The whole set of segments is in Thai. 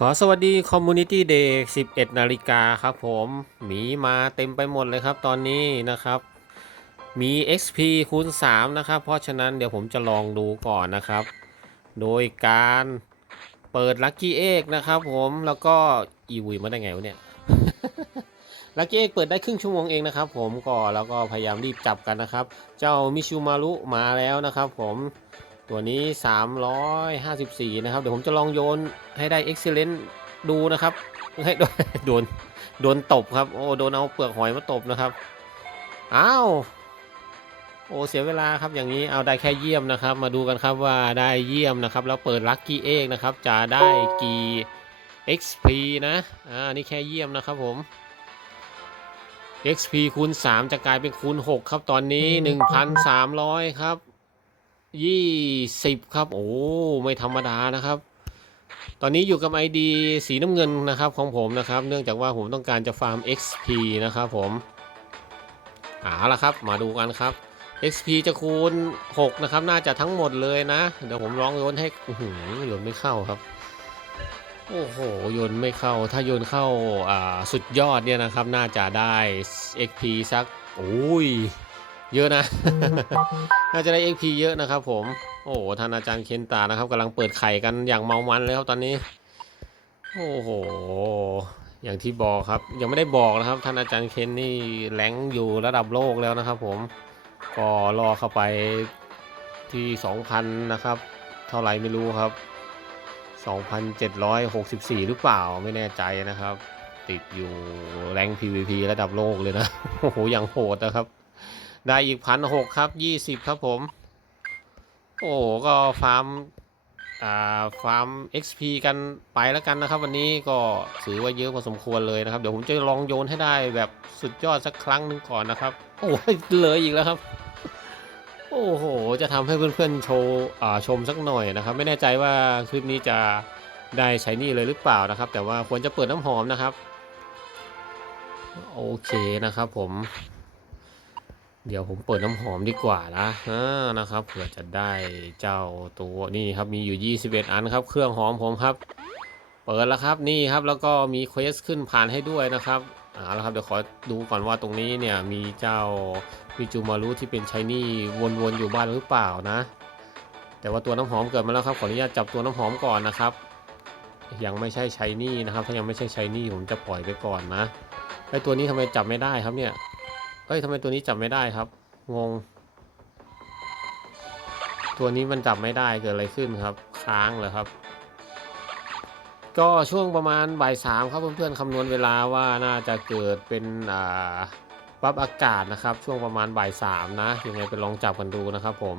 ขอสวัสดี Community Day 11 นาฬิกาครับผมหมีมาเต็มไปหมดเลยครับตอนนี้นะครับ มี XP คูณ 3 นะครับ เพราะฉะนั้นเดี๋ยวผมจะลองดูก่อนนะครับ โดยการเปิด Lucky Egg นะครับผมแล้วก็อีวุยมาได้ไงวะเนี่ย Lucky Egg เปิดได้ครึ่งชั่วโมงเองนะครับผมก็แล้วก็พยายามรีบจับกันนะครับ เจ้ามิชูมารุมาแล้วนะครับผม ตัวนี้ 354 นะครับ เดี๋ยวผมจะลองโยนให้ได้ Excellent ดูนะครับ ให้โดนโดน โดนตบครับ โอ้ โดนเอาเปลือกหอยมาตบนะครับ อ้าว โอ้ เสียเวลาครับ อย่างนี้ เอาได้แค่เยี่ยมนะครับ มาดูกันครับว่าได้เยี่ยมนะครับ แล้วเปิดลัคกี้เอกนะครับ จะได้กี่ XP นะ อ่า นี่แค่เยี่ยมนะครับผม XP คูณ 3 จะกลายเป็นคูณ 6 ครับ ตอนนี้ 1,300 ครับ ยี่สิบครับ โอ้ไม่ธรรมดานะครับ ตอนนี้อยู่กับ ID สีน้ำเงินนะครับของผมนะครับ เนื่องจากว่าผมต้องการจะฟาร์ม XP นะครับผมเอาละครับ มาดูกันครับ XP จะคูณ 6 นะครับ น่าจะทั้งหมดเลยนะ เดี๋ยวผมลองโยนให้อื้อหือโยนไม่เข้าครับ โอ้โหโยนไม่เข้า ถ้าโยนเข้าอ่าสุดยอดเนี่ยนะครับ น่าจะได้ XP สักโอ้ย เยอะนะ น่าจะได้ XP เยอะนะครับผม โอ้โหท่านอาจารย์เคนตานะครับกำลังเปิดไข่กันอย่างเมามันเลยครับตอนนี้ โอ้โห อย่างที่บอกครับ ยังไม่ได้บอกนะครับ ท่านอาจารย์เคนนี่แรงอยู่ระดับโลกแล้วนะครับผม ก็รอเข้าไปที่ 2,000 นะครับ เท่าไหร่ไม่รู้ครับ 2,764 หรือเปล่าไม่แน่ใจนะครับ ติดอยู่แรง PVP ระดับโลกเลยนะ โอ้โห อย่างโหดนะครับ ได้อีกพันหกครับยี่สิบครับผม โอ้ก็ฟาร์มอ่าฟาร์ม XP กันไปแล้วกันนะครับ วันนี้ก็ถือว่าเยอะพอสมควรเลยนะครับ เดี๋ยวผมจะลองโยนให้ได้แบบสุดยอดสักครั้งหนึ่งก่อนนะครับ โอ้ยเลยอีกแล้วครับ โอ้โห จะทำให้เพื่อนๆโชว์อ่าชมสักหน่อยนะครับ ไม่แน่ใจว่าคลิปนี้จะได้ใช้นี่เลยหรือเปล่านะครับ แต่ว่าควรจะเปิดน้ำหอมนะครับ โอเคนะครับผม เดี๋ยวผมเปิดน้ำหอมดีกว่านะอ่านะครับเผื่อจะได้เจ้าตัวนี่ครับมีอยู่ 21 อันครับ เครื่องหอมผมครับ เปิดแล้วครับนี่ครับแล้วก็มีเควสขึ้นผ่านให้ด้วยนะครับเอาละครับเดี๋ยวขอดูก่อนว่าตรงนี้เนี่ยมีเจ้ามิจูมารุที่เป็นชายนี่วนๆอยู่บ้านหรือเปล่านะ แต่ว่าตัวน้ำหอมเกิดมาแล้วครับขออนุญาตจับตัวน้ำหอมก่อนนะครับ ยังไม่ใช่ชายนี่นะครับ ถ้ายังไม่ใช่ชายนี่ผมจะปล่อยไปก่อนนะไอตัวนี้ทำไมจับไม่ได้ครับเนี่ย เอ้ยทำไมตัวนี้จับไม่ได้ครับ งง ตัวนี้มันจับไม่ได้เกิดอะไรขึ้นครับ ค้างเหรอครับ ก็ช่วงประมาณบ่ายสามครับเพื่อนๆคำนวณเวลาว่าน่าจะเกิดเป็นอ่าปับอากาศนะครับ ช่วงประมาณบ่ายสามนะยังไงไปลองจับกันดูนะครับ ผม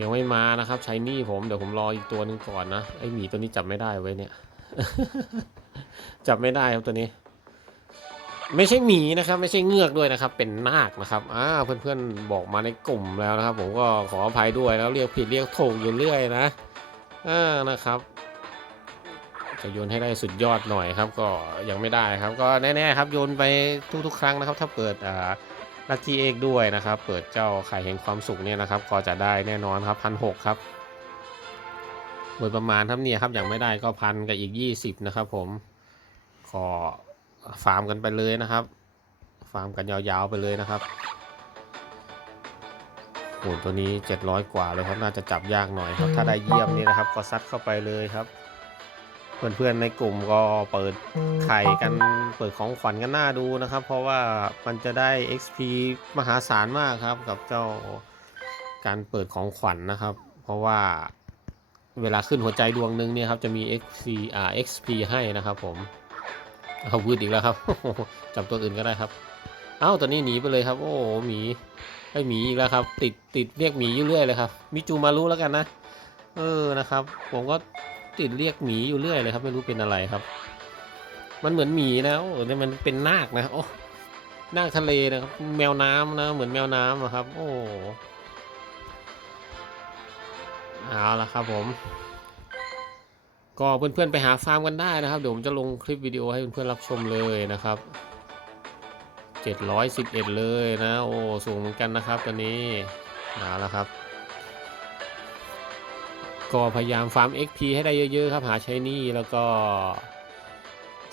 ยังไม่มานะครับใช้นี่ผมเดี๋ยวผมรออีกตัวหนึ่งก่อนนะไอหมีตัวนี้จับไม่ได้ไว้ยเนี่ย จับไม่ได้ครับตัวนี้ ไม่ใช่หมีนะครับ ไม่ใช่เงือกด้วยนะครับ เป็นนาคนะครับอ่าเพื่อนๆบอกมาในกลุ่มแล้วนะครับ ผมก็ขออภัยด้วยแล้วเรียกผิดเรียกถูกอยู่เรื่อยนะอ่านะครับจะโยนให้ได้สุดยอดหน่อยครับ ก็ยังไม่ได้ครับ ก็แน่ๆครับโยนไปทุกๆ ครั้งนะครับ ถ้าเปิดอ่าลัคกี้เอกด้วยนะครับ เปิดเจ้าไข่แห่งความสุขเนี่ยนะครับ ก็จะได้แน่นอนครับพันหกครับโดยประมาณครับเนี่ยครับอย่างไม่ได้ก็พันกับอีก 20 นะครับผม ขอ ฟาร์มกันไปเลยนะครับ ฟาร์มกันยาวๆไปเลยนะครับโหตัวนี้ 700 กว่าเลยครับน่าจะจับยากหน่อยครับ ถ้าได้เยี่ยมนี่นะครับ ก็ซัดเข้าไปเลยครับเพื่อนๆในกลุ่มก็เปิดไข่กันเปิดของขวัญกันหน้าดูนะครับ เพราะว่ามันจะได้ XP มหาศาลมากครับ กับเจ้าการเปิดของขวัญนะครับ เพราะว่าเวลาขึ้นหัวใจดวงนึงเนี่ยครับจะมี XP อ่า XP ให้นะครับผม เอาวืดอีกแล้วครับจับตัวอื่นก็ได้ครับ เอ้าตัวนี้หนีไปเลยครับ โอ้โหหมีไอหมีอีกแล้วครับ ติดติดเรียกหมีอยู่เรื่อยเลยครับมิจูมารู้แล้วกันนะเออนะครับ ผมก็ติดเรียกหมีอยู่เรื่อยเลยครับ ไม่รู้เป็นอะไรครับ มันเหมือนหมีนะโอ้แต่ยมันเป็นนาคนะโอ้นาคทะเลนะครับ แมวน้ำนะ เหมือนแมวน้ำอะครับ โอ้เอาละครับผม ก็เพื่อนๆไปหาฟาร์มกันได้นะครับ เดี๋ยวผมจะลงคลิปวิดีโอให้เพื่อนๆรับชมเลยนะครับ 711 เลยนะ โอ้สูงเหมือนกันนะครับตัวนี้เอาละครับ ก็พยายามฟาร์ม XP ให้ได้เยอะๆครับ หาใช้นี่แล้วก็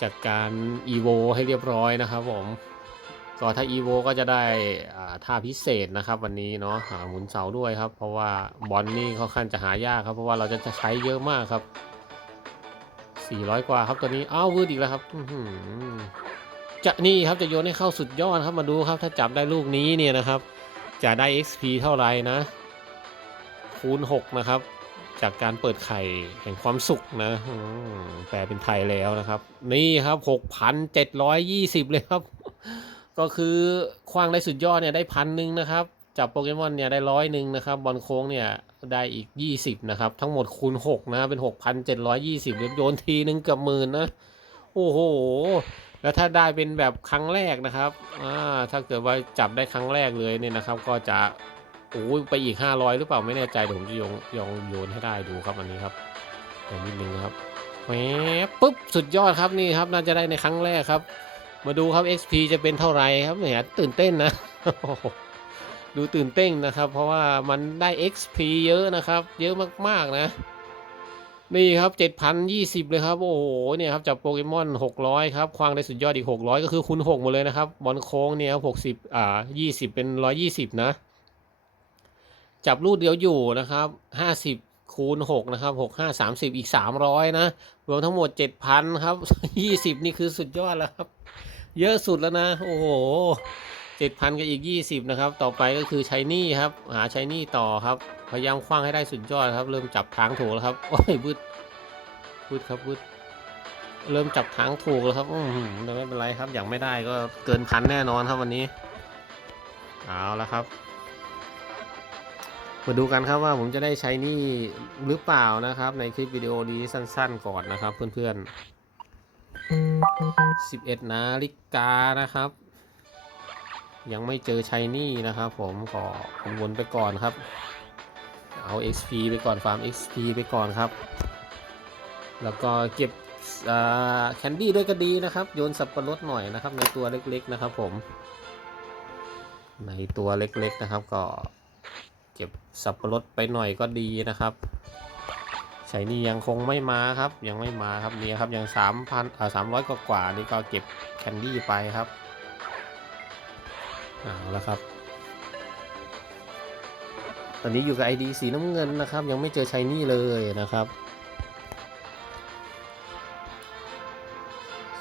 จัดการ EVO ให้เรียบร้อยนะครับผมก็ถ้า EVO ก็จะได้ท่าพิเศษนะครับ วันนี้เนาะหาหมุนเสาด้วยครับ เพราะว่าบอลนี่ค่อนข้างจะหายากครับ เพราะว่าเราจะจะใช้เยอะมากครับ 400 กว่าครับตัวนี้อ้าววืดอีกแล้วครับจะนี่ครับจะโยนให้เข้าสุดยอดครับมาดูครับ ถ้าจับได้ลูกนี้เนี่ยนะครับ จะได้ XP เท่าไหร่นะ คูณ 6 นะครับ จากการเปิดไข่แห่งความสุขนะแปลเป็นไทยแล้วนะครับ นี่ครับ 6,720 เลยครับ ก็คือคว้างได้สุดยอดเนี่ยได้พันหนึ่งนะครับจับโปเกมอนเนี่ยได้ร้อยหนึ่งนะครับบอลโค้งเนี่ย ได้อีก 20 นะครับ ทั้งหมดคูณ 6 นะ เป็น 6,720เดี๋ยวโยนทีนึงเกือบหมื่นนะ โอ้โห แล้วถ้าได้เป็นแบบครั้งแรกนะครับอ่าถ้าเกิดว่าจับได้ครั้งแรกเลยเนี่ยนะครับ ก็จะโอ้ยไปอีก 500 หรือเปล่าไม่แน่ใจเดี๋ยวผมจะยงโยงโยนให้ได้ดูครับอันนี้ครับเดี๋ยวนิดนึงครับแหมปุ๊บสุดยอดครับนี่ครับ น่าจะได้ในครั้งแรกครับ มาดูครับ XP จะเป็นเท่าไหร่ครับแหมตื่นเต้นนะ ดูตื่นเต้นนะครับ เพราะว่ามันได้ XP เยอะนะครับ เยอะมากๆนะ นี่ครับ 7,020 เลยครับ โอ้โหเนี่ยครับจับโปเกมอน 600 ครับ ควางได้สุดยอดอีก 600 ก็คือคูณ6หมดเลยนะครับ บอลโค้งเนี่ยครับ60 อ่า 20 เป็น 120 นะ จับลูกเดียวอยู่นะครับ 50คูณ6นะครับ6 5 30 อีก 300 นะ รวมทั้งหมด 7,000 ครับ 20 นี่คือสุดยอดแล้วครับ เยอะสุดแล้วนะ โอ้โห 7,000กับอีก 20 นะครับ ต่อไปก็คือใช้หนี่ครับ หาใช้หนี่ต่อครับ พยายามคว้างให้ได้สุดยอดครับ เริ่มจับทางถูกแล้วครับ โอ้ยบึดบึดครับบึดเริ่มจับทางถูกแล้วครับ อือหือแต่ไม่เป็นไรครับ อย่างไม่ได้ก็เกินพันแน่นอนครับวันนี้ เอาละครับ มาดูกันครับว่าผมจะได้ใช้นี่หรือเปล่านะครับ ในคลิปวิดีโอนี้สั้น ๆ ก่อนนะครับ เพื่อนๆ11นาฬิกานะครับ ยังไม่เจอชัยนี่นะครับผมขอวนไปก่อนครับ เอา XP ไปก่อนฟาร์ม XP ไปก่อนครับ แล้วก็เก็บแคนดี้ด้วยก็ดีนะครับ โยนสับปะรดหน่อยนะครับในตัวเล็กๆนะครับผม ในตัวเล็กๆนะครับก็เก็บสับปะรดไปหน่อยก็ดีนะครับชัยนี่ยังคงไม่มาครับ ยังไม่มาครับนี่ครับยังสามพันอ่าสามร้อยกว่านี่ก็เก็บแคนดี้ไปครับ เอาละครับ ตอนนี้อยู่กับ ID สีน้ำเงินนะครับ ยังไม่เจอชัยนี่เลยนะครับ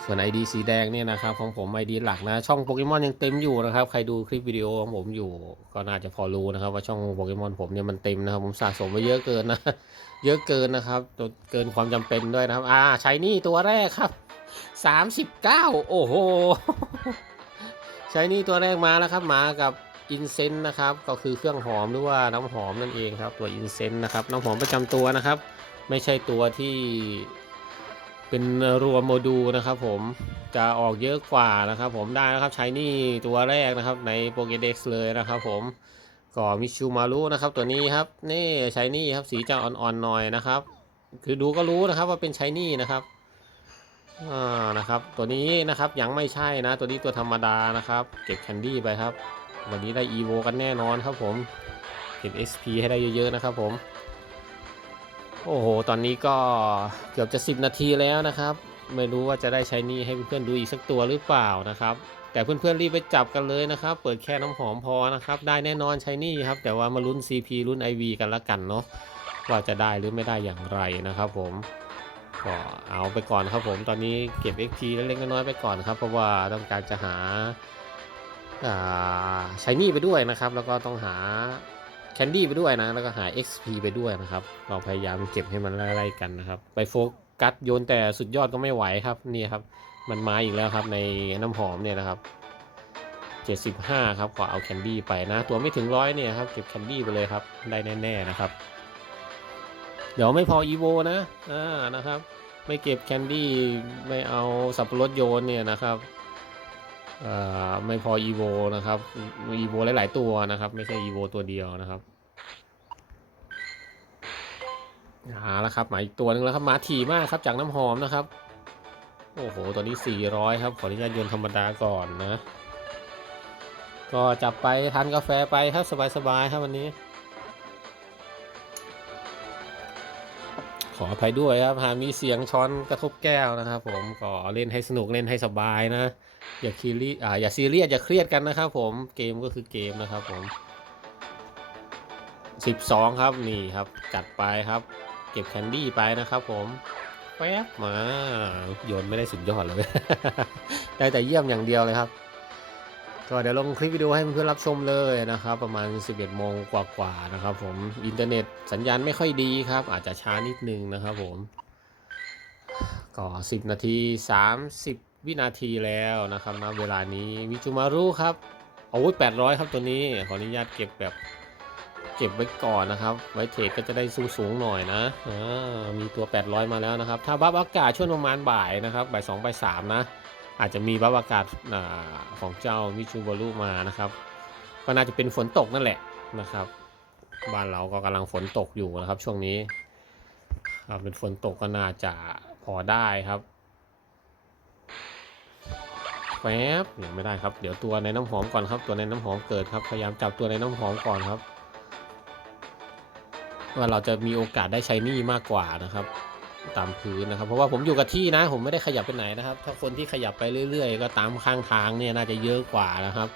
ส่วน ID สีแดงเนี่ยนะครับของผม ID หลักนะ ช่องโปเกมอนยังเต็มอยู่นะครับ ใครดูคลิปวิดีโอของผมอยู่ก็น่าจะพอรู้นะครับ ว่าช่องโปเกมอนผมเนี่ยมันเต็มนะครับ ผมสะสมไว้เยอะเกินนะ เยอะเกินนะครับจนเกินความจำเป็นด้วยนะครับ อ่าชัยนี่ตัวแรกครับ 39 โอ้โห ใช้นี่ตัวแรกมาแล้วครับมากับอินเซนต์นะครับก็คือเครื่องหอมหรือว่าน้ำหอมนั่นเองครับตัวอินเซนต์นะครับน้ำหอมประจำตัวนะครับ ไม่ใช่ตัวที่เป็นรวมโมดูลนะครับ ผมจะออกเยอะกว่านะครับ ผมได้นะครับใช้นี่ตัวแรกนะครับในโปเกเด็กซ์เลยนะครับ ผมก็มิชูมารุนะครับตัวนี้ครับนี่ใช้นี่ครับสีจะอ่อนๆหน่อยนะครับ คือดูก็รู้นะครับว่าเป็นใช้นี่นะครับ อ่านะครับ ตัวนี้นะครับยังไม่ใช่นะ ตัวนี้ตัวธรรมดานะครับ เก็บแคนดี้ไปครับ วันนี้ได้ EVO กันแน่นอนครับผมเก็บ SP ให้ได้เยอะๆนะครับผมโอ้โห ตอนนี้ก็เกือบจะ 10 นาทีแล้วนะครับ ไม่รู้ว่าจะได้ใช้นี่ให้เพื่อนๆดูอีกสักตัวหรือเปล่านะครับ แต่เพื่อนๆรีบไปจับกันเลยนะครับ เปิดแค่น้ำหอมพอนะครับ ได้แน่นอนใช้นี่ครับ แต่ว่ามาลุ้น CP ลุ้น IV กันละกันเนาะ ว่าจะได้หรือไม่ได้อย่างไรนะครับผม ก็เอาไปก่อนครับผมตอนนี้เก็บ XP เล็กๆน้อยๆไปก่อนครับ เพราะว่าต้องการจะหาใช้นี่ไปด้วยนะครับ แล้วก็ต้องหาแคนดี้ไปด้วยนะ แล้วก็หา XP ไปด้วยนะครับ เราพยายามเก็บให้มันไล่ๆกันนะครับ ไปโฟกัสโยนแต่สุดยอดก็ไม่ไหวครับนี่ครับ มันมาอีกแล้วครับในน้ำหอมเนี่ยนะครับ75ครับขอเอาแคนดี้ไปนะ ตัวไม่ถึงร้อยเนี่ยครับเก็บแคนดี้ไปเลยครับได้แน่ๆนะครับ เดี๋ยวไม่พออีโวนะอ่านะครับ ไม่เก็บแคนดี้ไม่เอาสับปะรดโยนเนี่ยนะครับอ่าไม่พออีโวนะครับอีโวหลาย ๆ ตัวนะครับ ไม่ใช่อีโวตัวเดียวนะครับเอาละครับมาอีกตัวหนึงแล้วครับมาถี่มากครับจากน้ำหอมนะครับ โอ้โหตัวนี้ 400 ครับขออนุญาตโยนธรรมดาก่อนนะ ก็จับไปทานกาแฟไปครับสบายๆครับวันนี้ ออภัยด้วยครับหากมีเสียงช้อนกระทบแก้วนะครับผมก็เล่นให้สนุกเล่นให้สบายนะ อย่าคีรีอ่าอย่าซีเรียสอย่าเครียดกันนะครับผมเกมก็คือเกมนะครับผม 12 ครับนี่ครับจัดไปครับ เก็บแคนดี้ไปนะครับผมแป๊บมาโยนไม่ได้สุดยอดเลย ได้แต่เยี่ยมอย่างเดียวเลยครับ ก็เดี๋ยวลงคลิปวิดีโอให้เพื่อนๆรับชมเลยนะครับ ประมาณ 11โมงกว่าๆนะครับ ผมอินเทอร์เน็ตสัญญาณไม่ค่อยดีครับ อาจจะช้านิดนึงนะครับ ผมก็10 นาที 30 วินาทีแล้วนะครับณเวลานี้มิจูมารุครับโอ้ย800 ครับตัวนี้ขออนุญาตเก็บแบบเก็บไว้ก่อนนะครับ ไว้เทรดก็จะได้สูงๆหน่อยนะอ่ามีตัว 800 มาแล้วนะครับ ถ้าบัฟอากาศช่วงประมาณบ่ายนะครับบ่าย2บ่าย3นะ อาจจะมีบัฟอากาศของเจ้ามิชูบารุมานะครับ ก็น่าจะเป็นฝนตกนั่นแหละนะครับ บ้านเราก็กำลังฝนตกอยู่นะครับ ช่วงนี้ครับเป็นฝนตกก็น่าจะพอได้ครับแป๊บยังไม่ได้ครับ เดี๋ยวตัวในน้ำหอมก่อนครับ ตัวในน้ำหอมเกิดครับ พยายามจับตัวในน้ำหอมก่อนครับ ว่าเราจะมีโอกาสได้ใช้นี่มากกว่านะครับ ตามพื้นนะครับ เพราะว่าผมอยู่กับที่นะ ผมไม่ได้ขยับไปไหนนะครับ ถ้าคนที่ขยับไปเรื่อย ๆ ก็ตามข้างทางเนี่ยน่าจะเยอะกว่านะครับ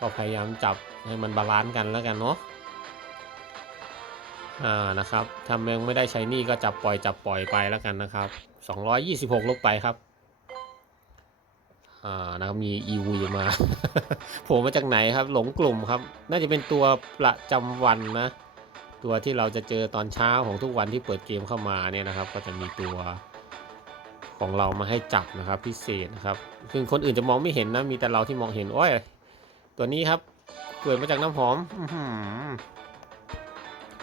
ก็พยายามจับให้มันบาลานซ์กันแล้วกันเนาะอ่านะครับถ้ายังไม่ได้ใช้นี่ก็จับปล่อยจับปล่อยไปแล้วกันนะครับ 226 ลบไปครับอ่านะครับมีอีวีมาโผล่มาจากไหนครับ หลงกลุ่มครับ น่าจะเป็นตัวประจำวันนะ ตัวที่เราจะเจอตอนเช้าของทุกวันที่เปิดเกมเข้ามาเนี่ยนะครับ ก็จะมีตัวของเรามาให้จับนะครับพิเศษนะครับซึ่งคนอื่นจะมองไม่เห็นนะมีแต่เราที่มองเห็นโอ้ยตัวนี้ครับเกิดมาจากน้ำหอมอื้อหือ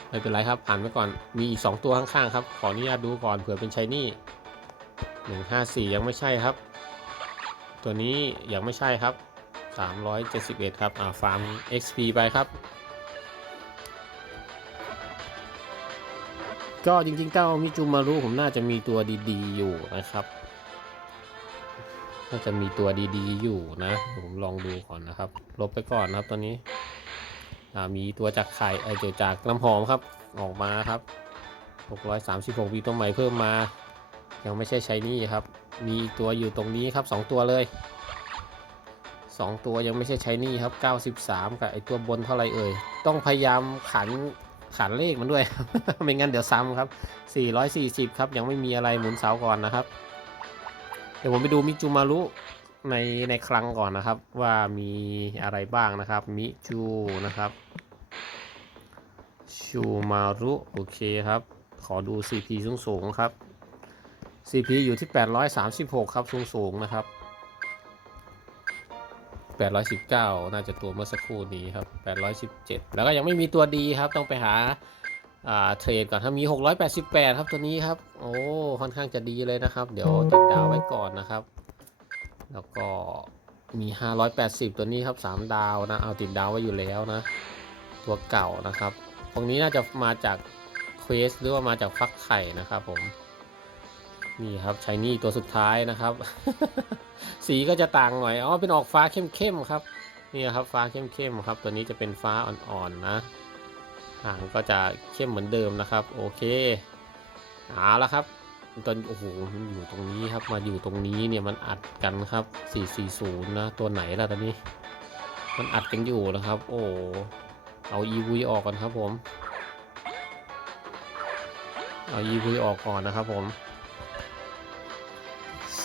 ไม่เป็นไรครับผ่านไปก่อนมีอีกสองตัวข้างๆครับขออนุญาตดูก่อนเผื่อเป็นชายนี่หนึ่งห้าสี่ยังไม่ใช่ครับ ตัวนี้ยังไม่ใช่ครับสามร้อยเจ็ดสิบเอ็ดครับอ่าฟาร์ม XP ไปครับ ก็จริงๆเจ้ามิจูมารุผมน่าจะมีตัวดีๆอยู่นะครับ น่าจะมีตัวดีๆอยู่นะ ผมลองดูก่อนนะครับ ลบไปก่อนนะครับตอนนี้มีตัวจากไข่ไอเจอจากน้ำหอมครับ ออกมาครับ 636มีตัวใหม่เพิ่มมา ยังไม่ใช่ใช้นี่ครับ มีตัวอยู่ตรงนี้ครับ 2 ตัวเลย 2 ตัวยังไม่ใช่ใช้นี่ครับ 93 กับไอตัวบนเท่าไรเอ่ย ต้องพยายามขัน ขันเลขมันด้วย ไม่งั้นเดี๋ยวซ้ำครับ 440 ครับยังไม่มีอะไรหมุนเสาก่อนนะครับ เดี๋ยวผมไปดูมิจูมารุในในคลังก่อนนะครับ ว่ามีอะไรบ้างนะครับ มิจูนะครับชูมารุโอเคครับ ขอดู CP สูงสูงๆครับ CP อยู่ที่ 836 ครับสูงสูงๆนะครับ 819 น่าจะตัวเมื่อสักครู่นี้ครับ 817 แล้วก็ยังไม่มีตัวดีครับ ต้องไปหาเทรดก่อนถ้ามี 688 ครับตัวนี้ครับ โอ้ค่อนข้างจะดีเลยนะครับ เดี๋ยวติดดาวไว้ก่อนนะครับ แล้วก็มี 580 ตัวนี้ครับ 3 ดาวนะ เอาติดดาวไว้อยู่แล้วนะ ตัวเก่านะครับ ตรงนี้น่าจะมาจากเควสหรือว่ามาจากฟักไข่นะครับผม นี่ครับชายนี่ตัวสุดท้ายนะครับ สีก็จะต่างหน่อยอ๋อเป็นออกฟ้าเข้มๆครับนี่ครับฟ้าเข้มๆครับ ตัวนี้จะเป็นฟ้าอ่อนๆนะหางก็จะเข้มเหมือนเดิมนะครับ โอเคเอาละครับตอนโอ้โหมันอยู่ตรงนี้ครับมาอยู่ตรงนี้เนี่ยมันอัดกันครับ 440 นะ ตัวไหนล่ะตอนนี้ มันอัดกันอยู่นะครับ โอ้เอา EV ออกก่อนครับผม เอา EV ออกก่อนนะครับผม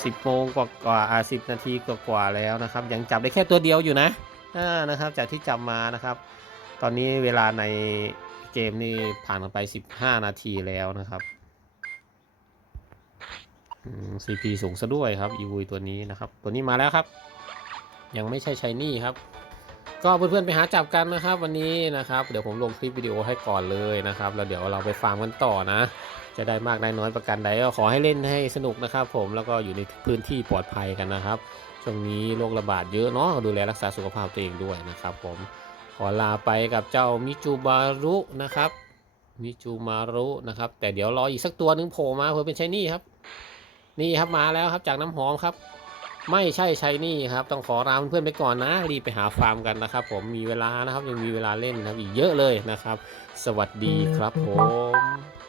10โมงกว่ากว่าอ่า10นาทีกว่ากว่าแล้วนะครับ ยังจับได้แค่ตัวเดียวอยู่นะอ่านะครับ จากที่จับมานะครับ ตอนนี้เวลาในเกมนี่ผ่านไป 15 นาทีแล้วนะครับอืม CP สูงซะด้วยครับ e v ตัวนี้นะครับ ตัวนี้มาแล้วครับ ยังไม่ใช่ใช้นี่ครับก็เพื่อนๆไปหาจับกันนะครับ วันนี้นะครับ เดี๋ยวผมลงคลิปวิดีโอให้ก่อนเลยนะครับ แล้วเดี๋ยวเราไปฟาร์มกันต่อนะ จะได้มากได้น้อยประกันใดก็ขอให้เล่นให้สนุกนะครับ ผมแล้วก็อยู่ในพื้นที่ปลอดภัยกันนะครับช่วงนี้โรคระบาดเยอะเนาะดูแลรักษาสุขภาพตัวเองด้วยนะครับ ผมขอลาไปกับเจ้ามิจูบารุนะครับมิจูมารุนะครับ แต่เดี๋ยวรออีกสักตัวหนึ่งโผล่มาเพื่อเป็นชายนี่ครับ นี่ครับมาแล้วครับจากน้ำหอมครับไม่ใช่ใช้นี่ครับ ต้องขอลาเพื่อนไปก่อนนะ รีบไปหาฟาร์มกันนะครับ ผมมีเวลานะครับยังมีเวลาเล่นนะครับ อีกเยอะเลยนะครับ สวัสดีครับผม